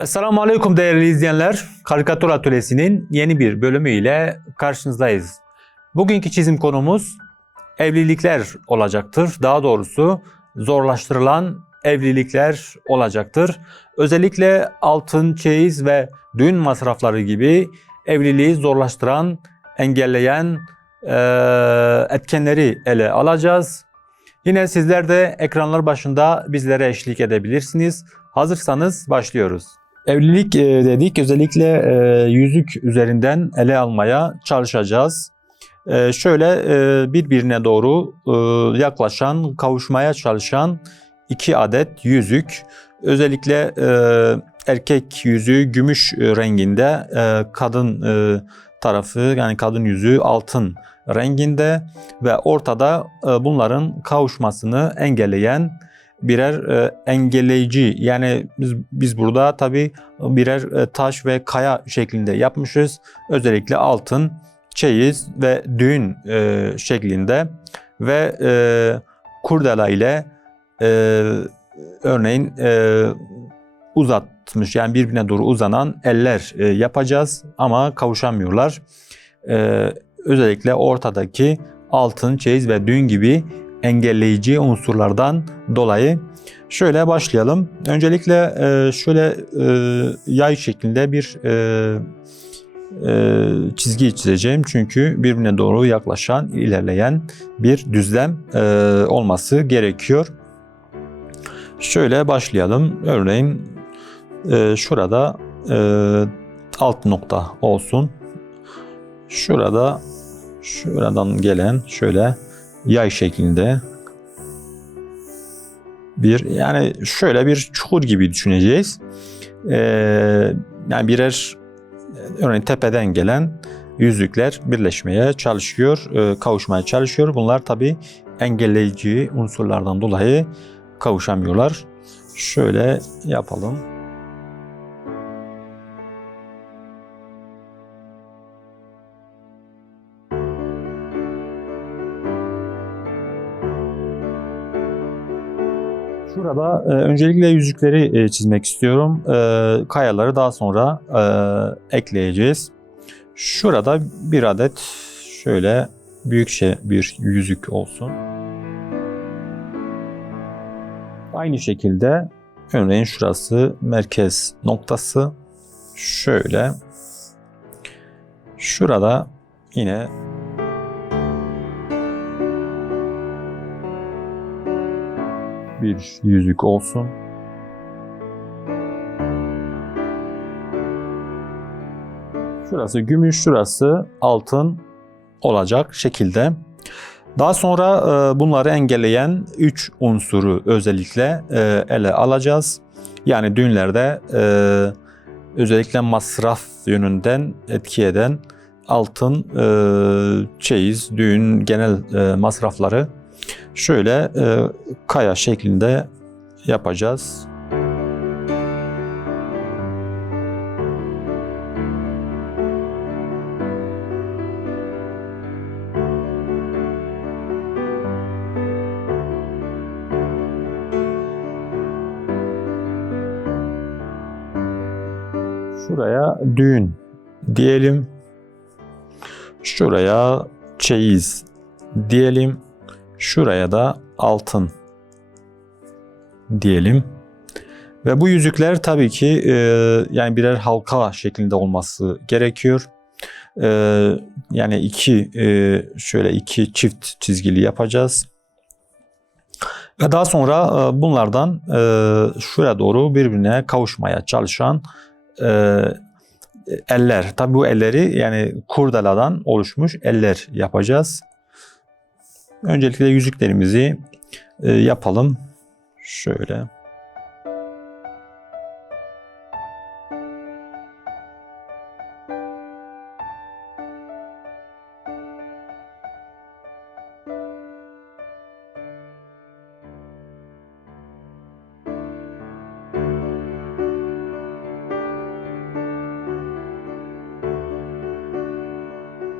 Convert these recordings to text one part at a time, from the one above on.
Esselamu Aleyküm değerli izleyenler. Karikatür Atölyesi'nin yeni bir bölümüyle karşınızdayız. Bugünkü çizim konumuz evlilikler olacaktır. Daha doğrusu zorlaştırılan evlilikler olacaktır. Özellikle altın, çeyiz ve düğün masrafları gibi evliliği zorlaştıran, engelleyen etkenleri ele alacağız. Yine sizler de ekranlar başında bizlere eşlik edebilirsiniz. Hazırsanız başlıyoruz. Evlilik dedik, özellikle yüzük üzerinden ele almaya çalışacağız. Şöyle birbirine doğru yaklaşan, kavuşmaya çalışan iki adet yüzük. Özellikle erkek yüzüğü gümüş renginde, kadın tarafı yani kadın yüzüğü altın renginde ve ortada bunların kavuşmasını engelleyen birer engelleyici, yani biz burada tabi birer taş ve kaya şeklinde yapmışız. Özellikle altın, çeyiz ve düğün şeklinde ve kurdela ile örneğin uzatmış, yani birbirine doğru uzanan eller yapacağız ama kavuşamıyorlar. Özellikle ortadaki altın, çeyiz ve düğün gibi engelleyici unsurlardan dolayı. Şöyle başlayalım. Öncelikle şöyle yay şeklinde bir çizgi çizeceğim. Çünkü birbirine doğru yaklaşan, ilerleyen bir düzlem olması gerekiyor. Şöyle başlayalım. Örneğin şurada alt nokta olsun. Şuradan gelen şöyle yay şeklinde yani şöyle bir çukur gibi düşüneceğiz. Yani birer örneğin tepeden gelen yüzükler birleşmeye çalışıyor, kavuşmaya çalışıyor. Bunlar tabi engelleyici unsurlardan dolayı kavuşamıyorlar. Şöyle yapalım. Şurada öncelikle yüzükleri çizmek istiyorum. Kayaları daha sonra ekleyeceğiz. Şurada bir adet şöyle büyük bir yüzük olsun. Aynı şekilde örneğin şurası merkez noktası. Şöyle. Şurada yine bir yüzük olsun. Şurası gümüş, şurası altın olacak şekilde. Daha sonra bunları engelleyen 3 unsuru özellikle ele alacağız. Yani düğünlerde özellikle masraf yönünden etki eden altın, çeyiz, düğün genel masrafları şöyle kaya şeklinde yapacağız. Şuraya düğün diyelim. Şuraya çeyiz diyelim. Şuraya da altın diyelim. Ve bu yüzükler tabii ki yani birer halka şeklinde olması gerekiyor. Yani şöyle iki çift çizgili yapacağız. Ve daha sonra bunlardan şuraya doğru birbirine kavuşmaya çalışan eller. Tabii bu elleri yani kurdeladan oluşmuş eller yapacağız. Öncelikle yüzüklerimizi yapalım. Şöyle.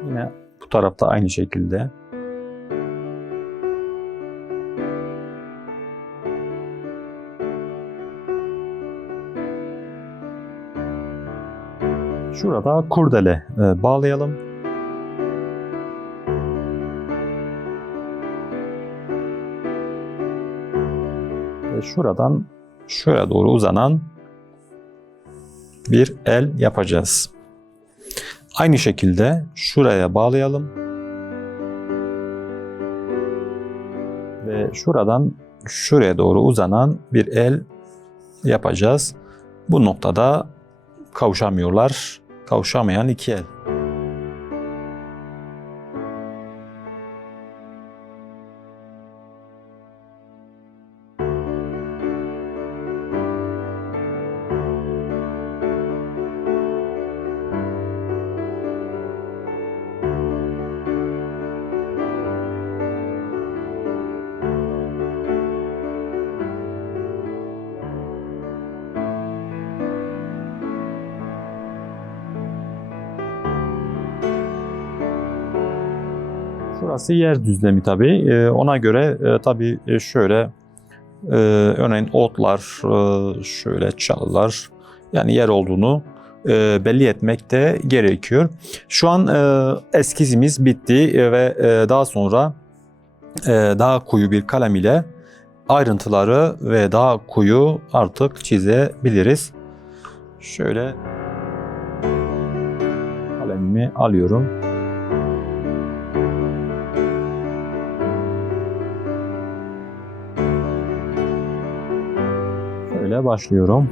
Yine bu tarafta aynı şekilde. Şurada kurdele bağlayalım. Ve şuradan şuraya doğru uzanan bir el yapacağız. Aynı şekilde şuraya bağlayalım. Ve şuradan şuraya doğru uzanan bir el yapacağız. Bu noktada kavuşamıyorlar. Kavuşamayan iki el. Burası yer düzlemi tabii. Ona göre tabii şöyle örneğin otlar, şöyle çalılar, yani yer olduğunu belli etmek de gerekiyor. Şu an eskizimiz bitti ve daha sonra daha koyu bir kalem ile ayrıntıları ve daha koyu artık çizebiliriz. Şöyle kalemimi alıyorum. Şöyle başlıyorum.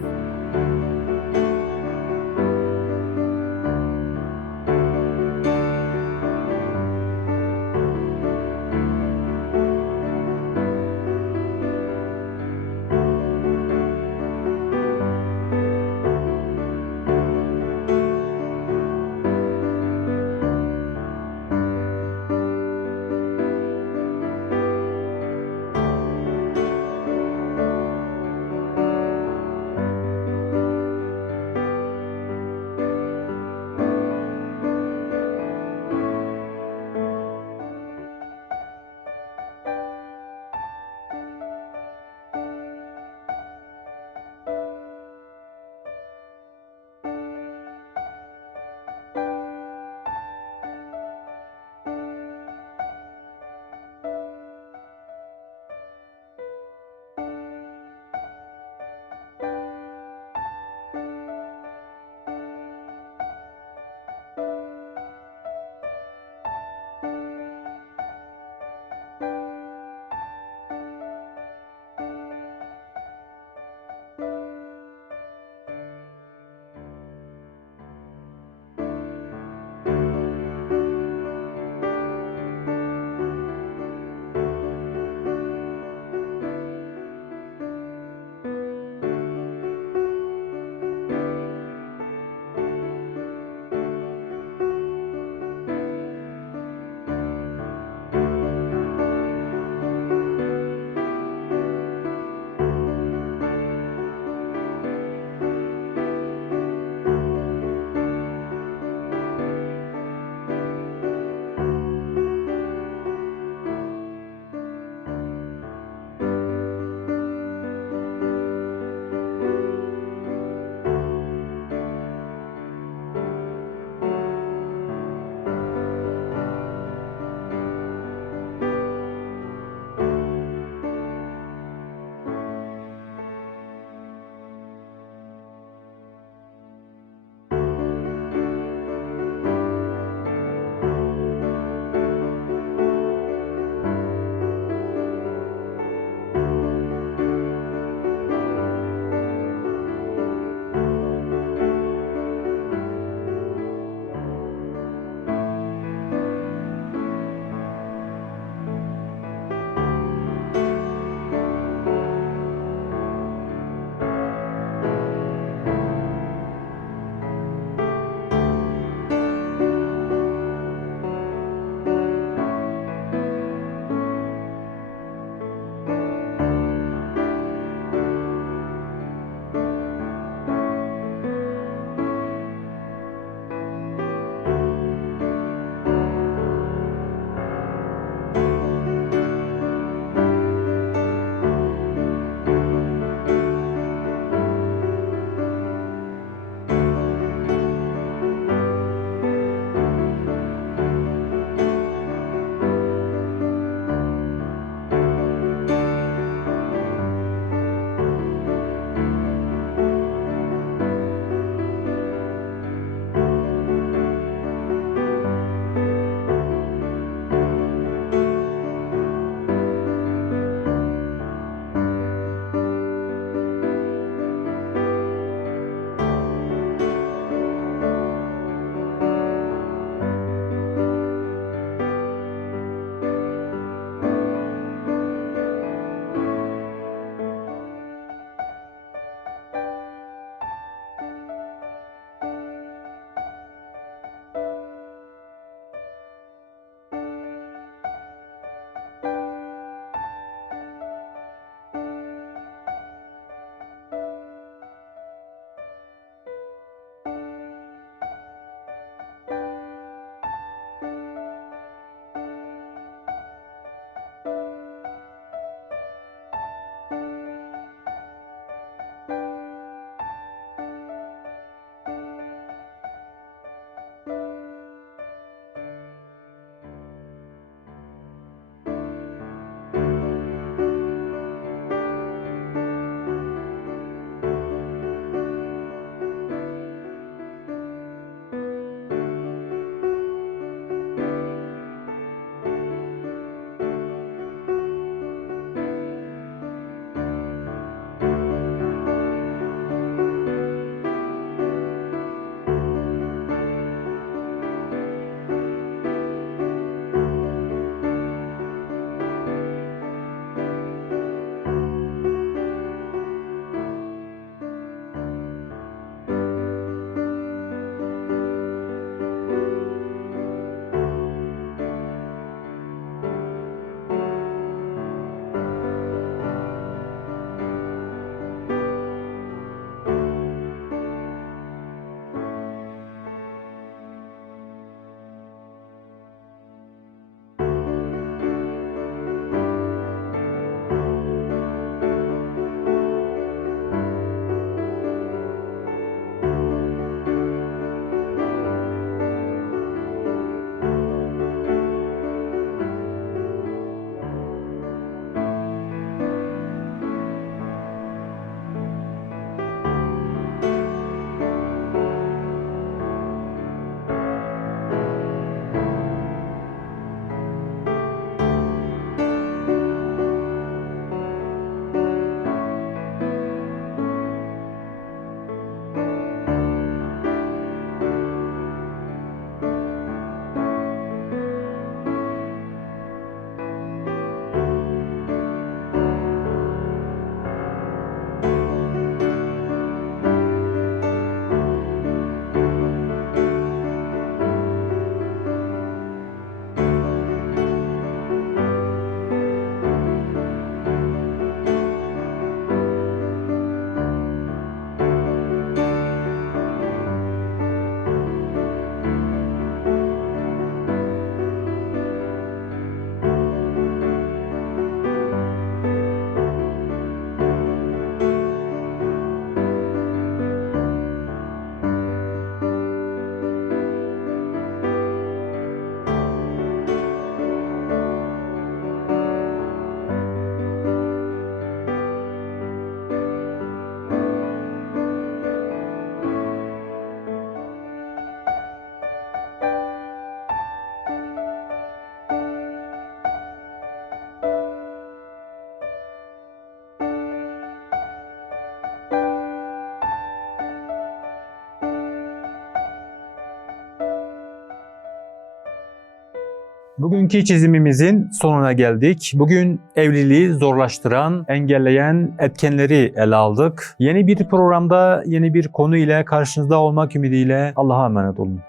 Bugünkü çizimimizin sonuna geldik. Bugün evliliği zorlaştıran, engelleyen etkenleri ele aldık. Yeni bir programda yeni bir konu ile karşınızda olmak ümidiyle Allah'a emanet olun.